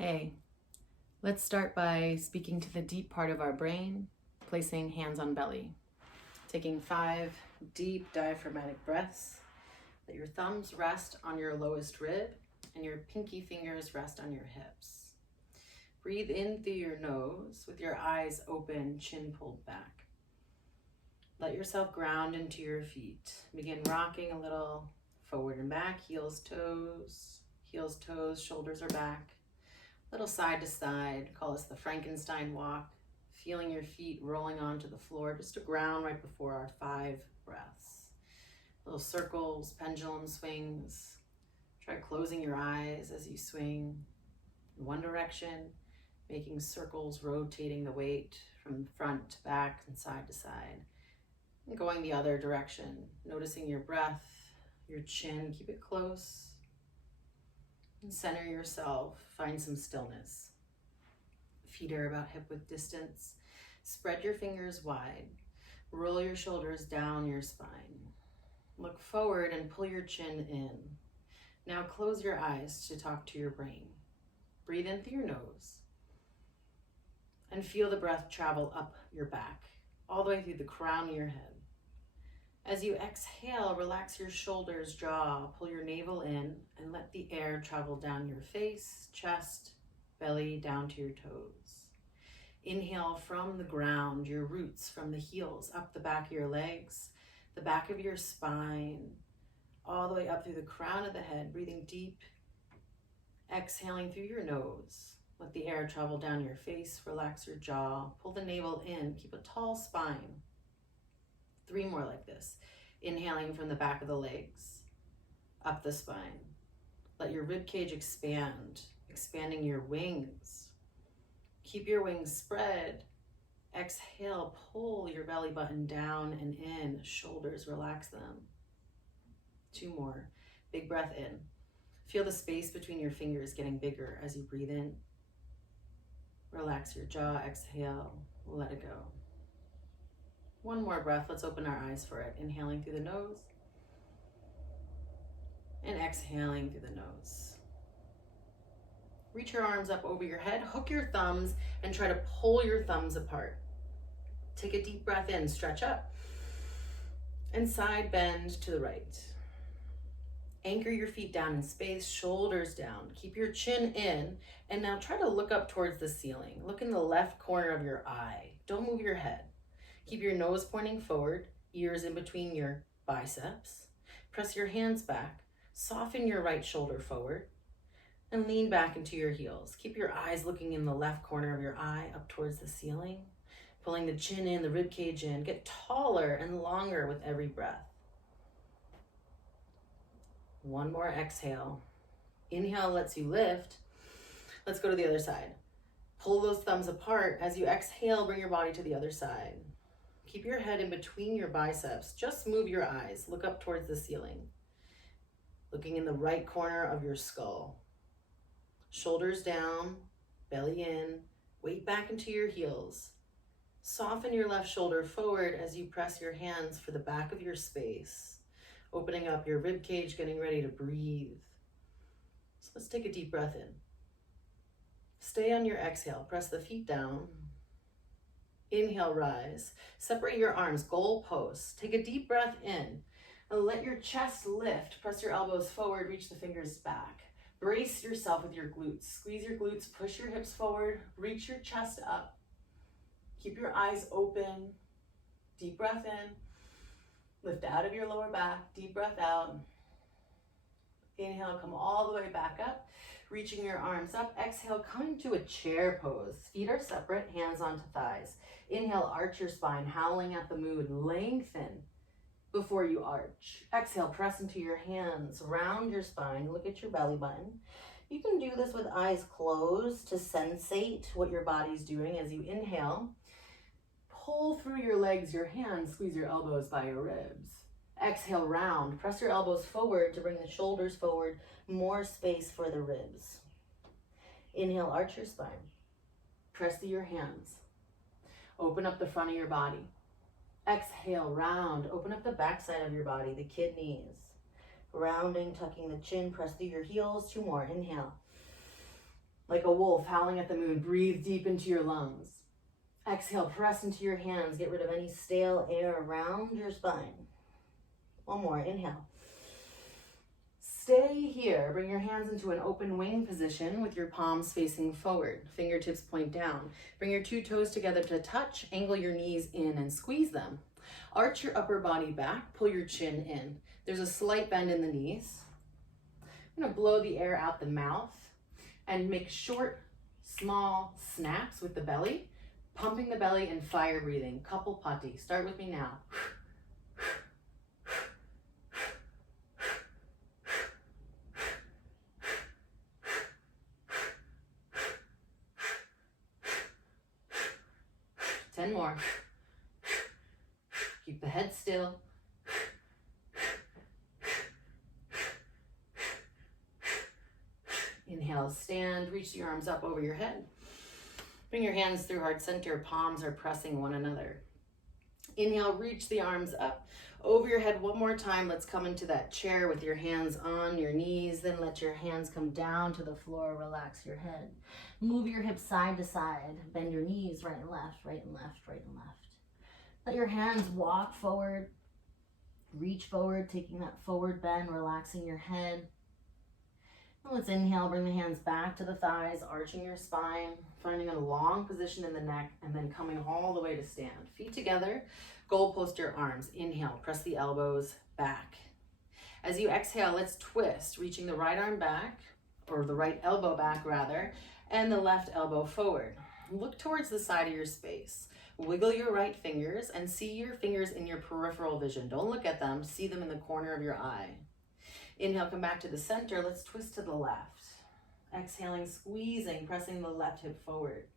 Hey, let's start by speaking to the deep part of our brain, placing hands on belly. Taking 5 deep diaphragmatic breaths. Let your thumbs rest on your lowest rib and your pinky fingers rest on your hips. Breathe in through your nose with your eyes open, chin pulled back. Let yourself ground into your feet. Begin rocking a little forward and back, heels, toes, shoulders are back. Little side to side, call this the Frankenstein walk. Feeling your feet rolling onto the floor, just to ground right before our 5 breaths. Little circles, pendulum swings. Try closing your eyes as you swing in one direction, making circles, rotating the weight from front to back and side to side. And going the other direction, noticing your breath, your chin, keep it close. And center yourself, find some stillness. Feet are about hip width distance. Spread your fingers wide. Roll your shoulders down your spine. Look forward and pull your chin in. Now close your eyes to talk to your brain. Breathe in through your nose. And feel the breath travel up your back, all the way through the crown of your head. As you exhale, relax your shoulders, jaw, pull your navel in, and let the air travel down your face, chest, belly, down to your toes. Inhale from the ground, your roots from the heels, up the back of your legs, the back of your spine, all the way up through the crown of the head, breathing deep, exhaling through your nose. Let the air travel down your face, relax your jaw, pull the navel in, keep a tall spine. 3 more like this. Inhaling from the back of the legs, up the spine. Let your rib cage expand, expanding your wings. Keep your wings spread. Exhale, pull your belly button down and in. Shoulders, relax them. 2 more. Big breath in. Feel the space between your fingers getting bigger as you breathe in. Relax your jaw, exhale, let it go. 1 more breath, let's open our eyes for it. Inhaling through the nose and exhaling through the nose. Reach your arms up over your head, hook your thumbs and try to pull your thumbs apart. Take a deep breath in, stretch up and side bend to the right. Anchor your feet down in space, shoulders down. Keep your chin in and now try to look up towards the ceiling. Look in the left corner of your eye. Don't move your head. Keep your nose pointing forward, ears in between your biceps. Press your hands back, soften your right shoulder forward, and lean back into your heels. Keep your eyes looking in the left corner of your eye up towards the ceiling, pulling the chin in, the rib cage in. Get taller and longer with every breath. 1 more exhale. Inhale lets you lift. Let's go to the other side. Pull those thumbs apart. As you exhale, bring your body to the other side. Keep your head in between your biceps. Just move your eyes. Look up towards the ceiling. Looking in the right corner of your skull. Shoulders down, belly in, weight back into your heels. Soften your left shoulder forward as you press your hands for the back of your space. Opening up your rib cage, getting ready to breathe. So let's take a deep breath in. Stay on your exhale. Press the feet down. Inhale, rise. Separate your arms, goal pose. Take a deep breath in and let your chest lift. Press your elbows forward, reach the fingers back. Brace yourself with your glutes. Squeeze your glutes, push your hips forward, reach your chest up. Keep your eyes open. Deep breath in. Lift out of your lower back, deep breath out. Inhale, come all the way back up. Reaching your arms up. Exhale, coming to a chair pose. Feet are separate, hands onto thighs. Inhale, arch your spine, howling at the moon. Lengthen before you arch. Exhale, press into your hands, round your spine, look at your belly button. You can do this with eyes closed to sensate what your body's doing as you inhale. Pull through your legs, your hands, squeeze your elbows by your ribs. Exhale, round. Press your elbows forward to bring the shoulders forward, more space for the ribs. Inhale, arch your spine. Press through your hands. Open up the front of your body. Exhale, round. Open up the back side of your body, the kidneys. Rounding, tucking the chin, press through your heels. 2 more. Inhale. Like a wolf howling at the moon, breathe deep into your lungs. Exhale, press into your hands. Get rid of any stale air around your spine. One more, inhale. Stay here. Bring your hands into an open wing position with your palms facing forward. Fingertips point down. Bring your two toes together to touch. Angle your knees in and squeeze them. Arch your upper body back. Pull your chin in. There's a slight bend in the knees. I'm going to blow the air out the mouth and make short, small snaps with the belly, pumping the belly and fire breathing. Kapalbhati. Start with me now. 10 more. Keep the head still. Inhale, stand, reach the arms up over your head. Bring your hands through heart center, palms are pressing one another. Inhale, reach the arms up over your head one more time. Let's come into that chair with your hands on your knees. Then let your hands come down to the floor. Relax your head. Move your hips side to side. Bend your knees right and left, right and left, right and left. Let your hands walk forward. Reach forward, taking that forward bend, relaxing your head. Now let's inhale, bring the hands back to the thighs, arching your spine, finding a long position in the neck, and then coming all the way to stand. Feet together, goal post your arms. Inhale, press the elbows back. As you exhale, let's twist, reaching the right arm back, or the right elbow back rather, and the left elbow forward. Look towards the side of your space. Wiggle your right fingers and see your fingers in your peripheral vision. Don't look at them, see them in the corner of your eye. Inhale, come back to the center. Let's twist to the left. Exhaling, squeezing, pressing the left hip forward.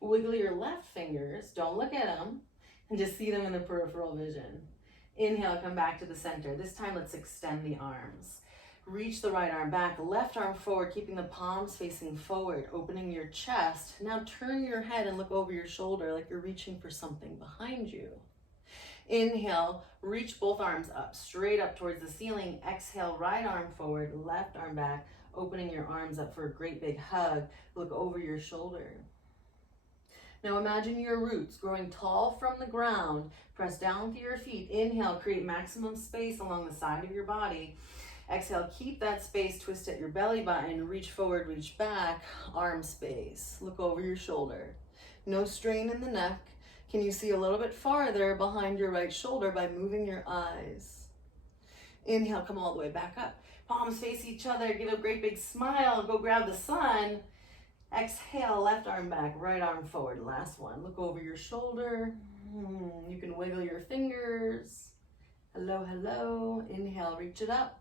Wiggle your left fingers. Don't look at them. And just see them in the peripheral vision. Inhale, come back to the center. This time, let's extend the arms. Reach the right arm back, left arm forward, keeping the palms facing forward, opening your chest. Now turn your head and look over your shoulder like you're reaching for something behind you. Inhale, reach both arms up, straight up towards the ceiling. Exhale, right arm forward, left arm back, opening your arms up for a great big hug. Look over your shoulder. Now imagine your roots growing tall from the ground. Press down with your feet. Inhale, create maximum space along the side of your body. Exhale, keep that space, twist at your belly button, reach forward, reach back, arm space. Look over your shoulder. No strain in the neck. Can you see a little bit farther behind your right shoulder by moving your eyes? Inhale, come all the way back up. Palms face each other, give a great big smile, go grab the sun. Exhale, left arm back, right arm forward. Last one, look over your shoulder. You can wiggle your fingers. Hello, hello. Inhale, reach it up.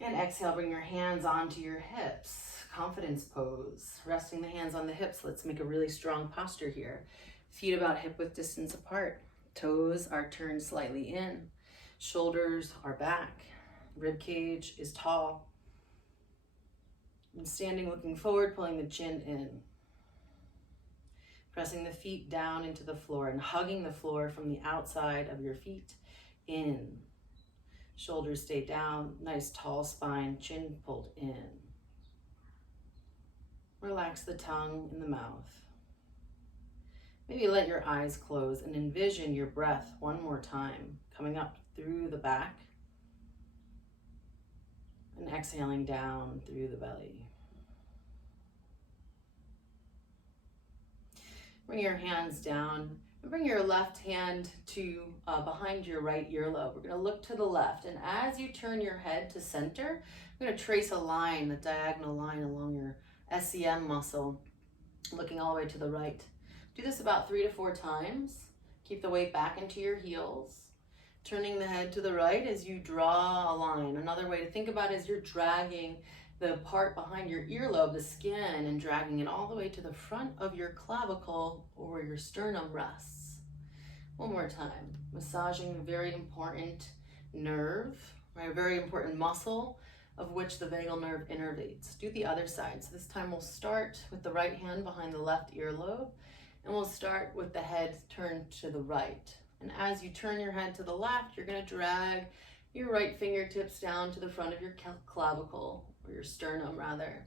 And exhale, bring your hands onto your hips. Confidence pose. Resting the hands on the hips. Let's make a really strong posture here. Feet about hip width distance apart. Toes are turned slightly in. Shoulders are back. Rib cage is tall. And standing, looking forward, pulling the chin in. Pressing the feet down into the floor and hugging the floor from the outside of your feet in. Shoulders stay down, nice tall spine, chin pulled in. Relax the tongue in the mouth. Maybe let your eyes close and envision your breath one more time, coming up through the back and exhaling down through the belly. Bring your hands down and bring your left hand to behind your right earlobe. We're going to look to the left, and as you turn your head to center, I'm going to trace a line, a diagonal line along your SCM muscle, looking all the way to the right. Do this about 3 to 4 times. Keep the weight back into your heels. Turning the head to the right as you draw a line. Another way to think about it is you're dragging the part behind your earlobe, the skin, and dragging it all the way to the front of your clavicle or where your sternum rests. One more time. Massaging a very important nerve, right? A very important muscle of which the vagal nerve innervates. Do the other side. So this time we'll start with the right hand behind the left earlobe, and we'll start with the head turned to the right. And as you turn your head to the left, you're going to drag your right fingertips down to the front of your clavicle, or your sternum rather.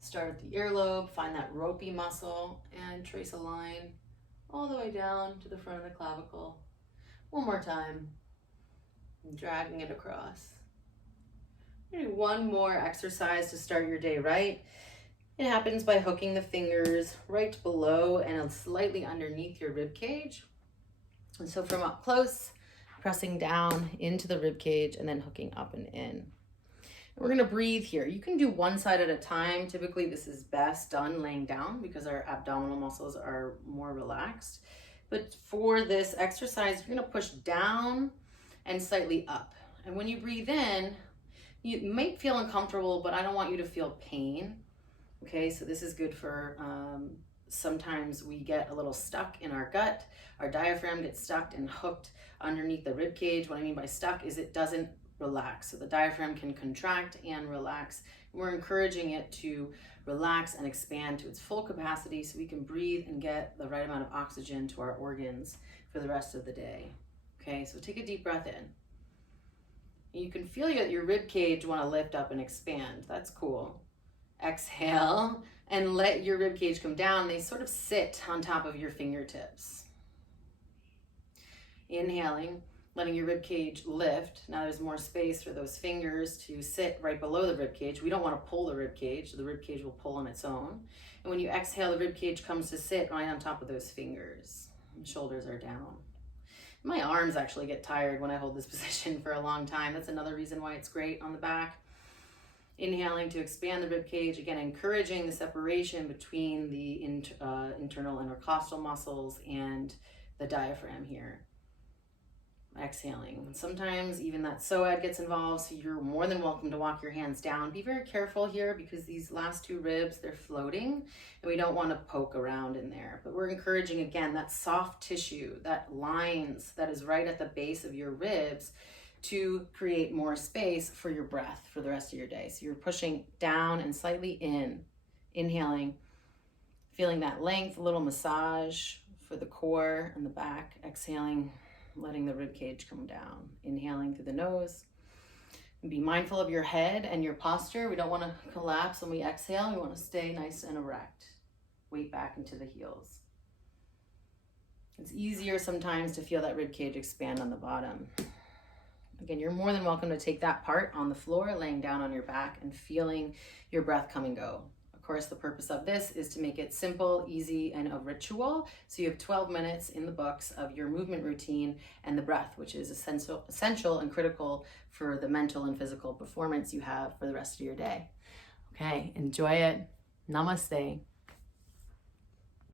Start at the earlobe, find that ropey muscle, and trace a line all the way down to the front of the clavicle. One more time, dragging it across. Do one more exercise to start your day right. It happens by hooking the fingers right below and slightly underneath your rib cage. And so from up close, pressing down into the rib cage and then hooking up and in. We're gonna breathe here. You can do one side at a time. Typically this is best done laying down because our abdominal muscles are more relaxed. But for this exercise, you're gonna push down and slightly up. And when you breathe in, you might feel uncomfortable, but I don't want you to feel pain. Okay, so this is good for, sometimes we get a little stuck in our gut. Our diaphragm gets stuck and hooked underneath the rib cage. What I mean by stuck is it doesn't relax. So the diaphragm can contract and relax. We're encouraging it to relax and expand to its full capacity so we can breathe and get the right amount of oxygen to our organs for the rest of the day. Okay, so take a deep breath in. You can feel your rib cage want to lift up and expand. That's cool. Exhale and let your rib cage come down. They sort of sit on top of your fingertips. Inhaling, letting your rib cage lift. Now there's more space for those fingers to sit right below the rib cage. We don't want to pull the rib cage. The rib cage will pull on its own. And when you exhale, the rib cage comes to sit right on top of those fingers. And shoulders are down. My arms actually get tired when I hold this position for a long time. That's another reason why it's great on the back. Inhaling to expand the rib cage, again, encouraging the separation between the internal intercostal muscles and the diaphragm here. Exhaling. Sometimes even that psoas gets involved, so you're more than welcome to walk your hands down. Be very careful here because these last two ribs, they're floating and we don't want to poke around in there. But we're encouraging, again, that soft tissue, that lines that is right at the base of your ribs to create more space for your breath for the rest of your day. So you're pushing down and slightly in, inhaling, feeling that length, a little massage for the core and the back, exhaling, letting the rib cage come down, inhaling through the nose. Be mindful of your head and your posture. We don't want to collapse when we exhale. We want to stay nice and erect. Weight back into the heels. It's easier sometimes to feel that rib cage expand on the bottom. Again, you're more than welcome to take that part on the floor, laying down on your back and feeling your breath come and go. Of course, the purpose of this is to make it simple, easy, and a ritual. So you have 12 minutes in the books of your movement routine and the breath, which is essential and critical for the mental and physical performance you have for the rest of your day. Okay, enjoy it. Namaste.